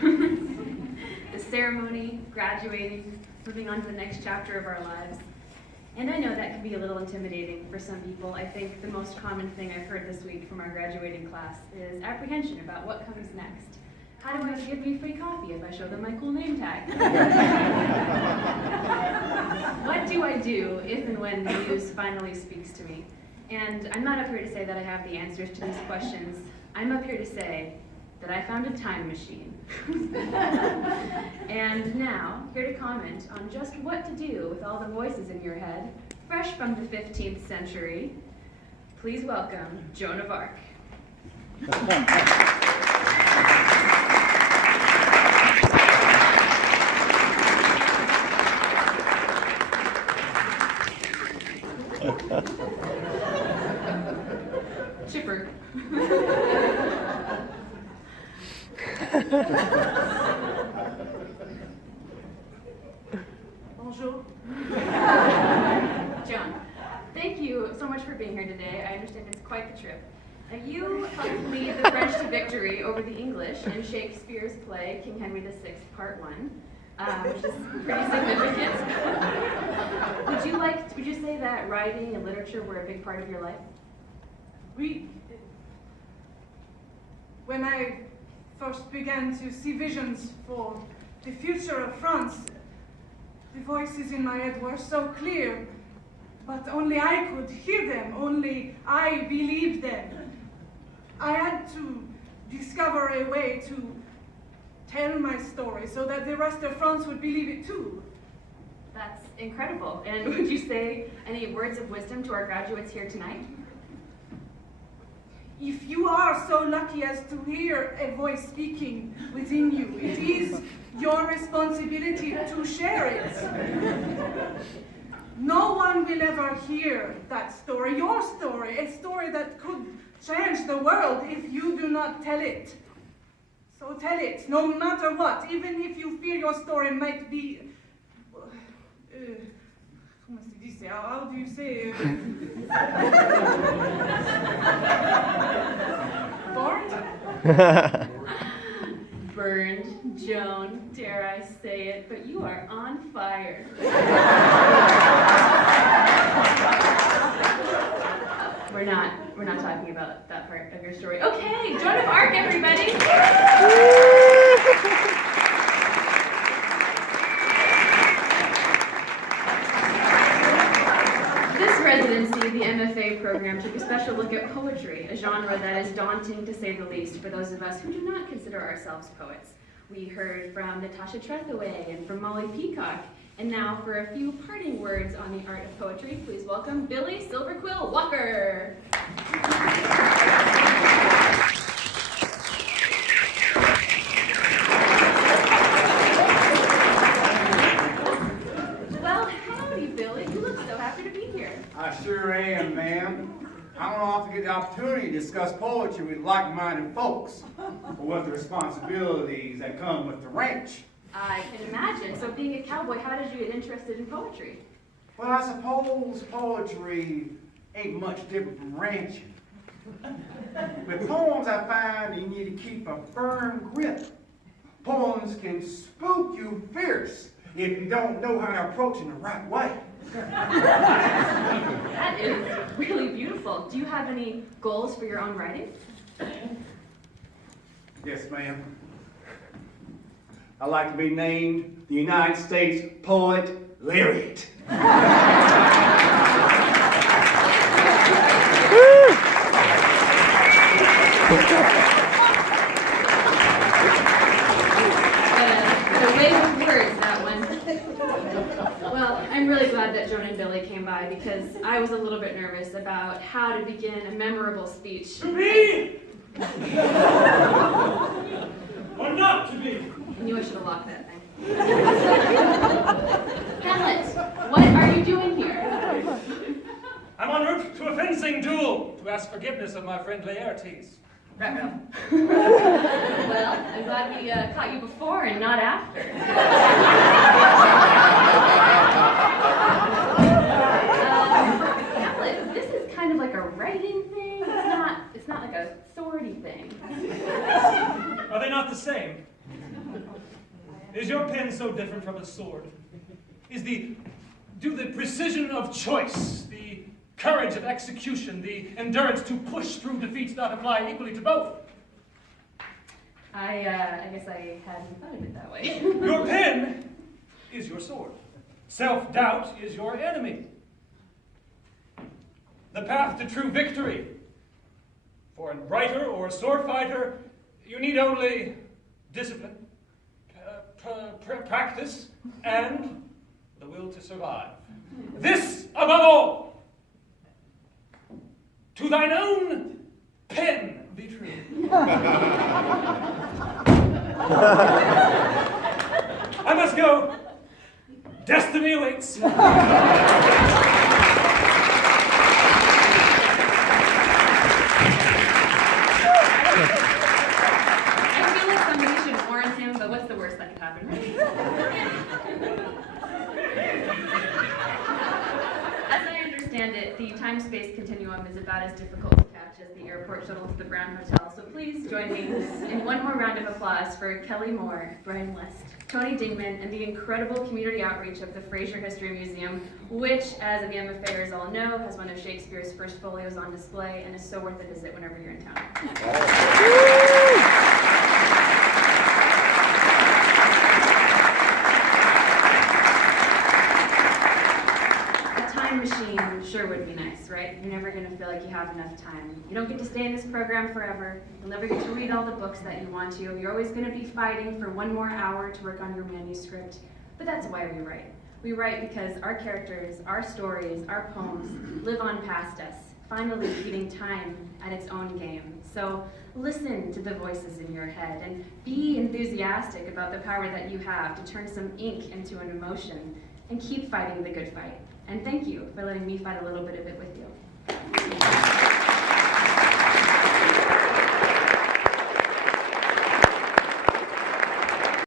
The ceremony, graduating, moving on to the next chapter of our lives. And I know that can be a little intimidating for some people. I think the most common thing I've heard this week from our graduating class is apprehension about what comes next. How do I give me free coffee if I show them my cool name tag? What do I do if and when the muse finally speaks to me? And I'm not up here to say that I have the answers to these questions. I'm up here to say that I found a time machine. And now, here to comment on just what to do with all the voices in your head, fresh from the 15th century, please welcome Joan of Arc. Chipper. Bonjour. Joan, thank you so much for being here today. I understand it's quite the trip. You helped lead the French to victory over the English in Shakespeare's play King Henry VI, Part 1, which is pretty significant. Would you say that writing and literature were a big part of your life? When I first began to see visions for the future of France, the voices in my head were so clear, but only I could hear them, only I believed them. I had to discover a way to tell my story so that the rest of France would believe it too. That's incredible. And would you say any words of wisdom to our graduates here tonight? If you are so lucky as to hear a voice speaking within you, it is your responsibility to share it. No one will ever hear that story, your story, a story that could change the world if you do not tell it. So tell it, no matter what, even if you fear your story might be... How do you say? Burned? Burned, Joan, dare I say it, but you are on fire. We're not talking about that part of your story. Okay, Joan of Arc, everybody! This residency, the MFA program, took a special look at poetry, a genre that is daunting to say the least for those of us who do not consider ourselves poets. We heard from Natasha Trethewey and from Molly Peacock. And now for a few parting words on the art of poetry, please welcome Billy Silver Quill Walker. Well, howdy, Billy. You look so happy to be here. I sure am, ma'am. I don't often get the opportunity to discuss poetry with like-minded folks, or with the responsibilities that come with the ranch. I can imagine. So being a cowboy, how did you get interested in poetry? Well, I suppose poetry ain't much different from ranching. With poems, I find you need to keep a firm grip. Poems can spook you fierce if you don't know how to approach in the right way. That is really beautiful. Do you have any goals for your own writing? Yes, ma'am. I'd like to be named the United States Poet Laureate. The way with words, that one. Well, I'm really glad that Joan and Billy came by because I was a little bit nervous about how to begin a memorable speech. To be! Or not to be! I knew I should have locked that thing. Hamlet, what are you doing here? I'm en route to a fencing duel to ask forgiveness of my friend Laertes. Well, I'm glad we caught you before and not after. Hamlet, this is kind of like a writing thing. It's not like a swordy thing. Are they not the same? Is your pen so different from a sword? Do the precision of choice, the courage of execution, the endurance to push through defeats not apply equally to both? I guess I hadn't thought of it that way. Your pen is your sword. Self-doubt is your enemy. The path to true victory. For a writer or a sword fighter, you need only discipline, practice, and the will to survive. This, above all, to thine own pen be true. I must go. Destiny awaits. But what's the worst that could happen, right? As I understand it, the time-space continuum is about as difficult to catch as the airport shuttle to the Brown Hotel. So please join me in one more round of applause for Kelly Moore, Brian West, Tony Dingman, and the incredible community outreach of the Frazier History Museum, which, as the MFAers all know, has one of Shakespeare's first folios on display and is so worth a visit whenever you're in town. Machine sure would be nice, right? You're never going to feel like you have enough time. You don't get to stay in this program forever. You'll never get to read all the books that you want to. You're always going to be fighting for one more hour to work on your manuscript. But that's why we write. We write because our characters, our stories, our poems live on past us, finally beating time at its own game. So listen to the voices in your head and be enthusiastic about the power that you have to turn some ink into an emotion and keep fighting the good fight. And thank you for letting me fight a little bit of it with you.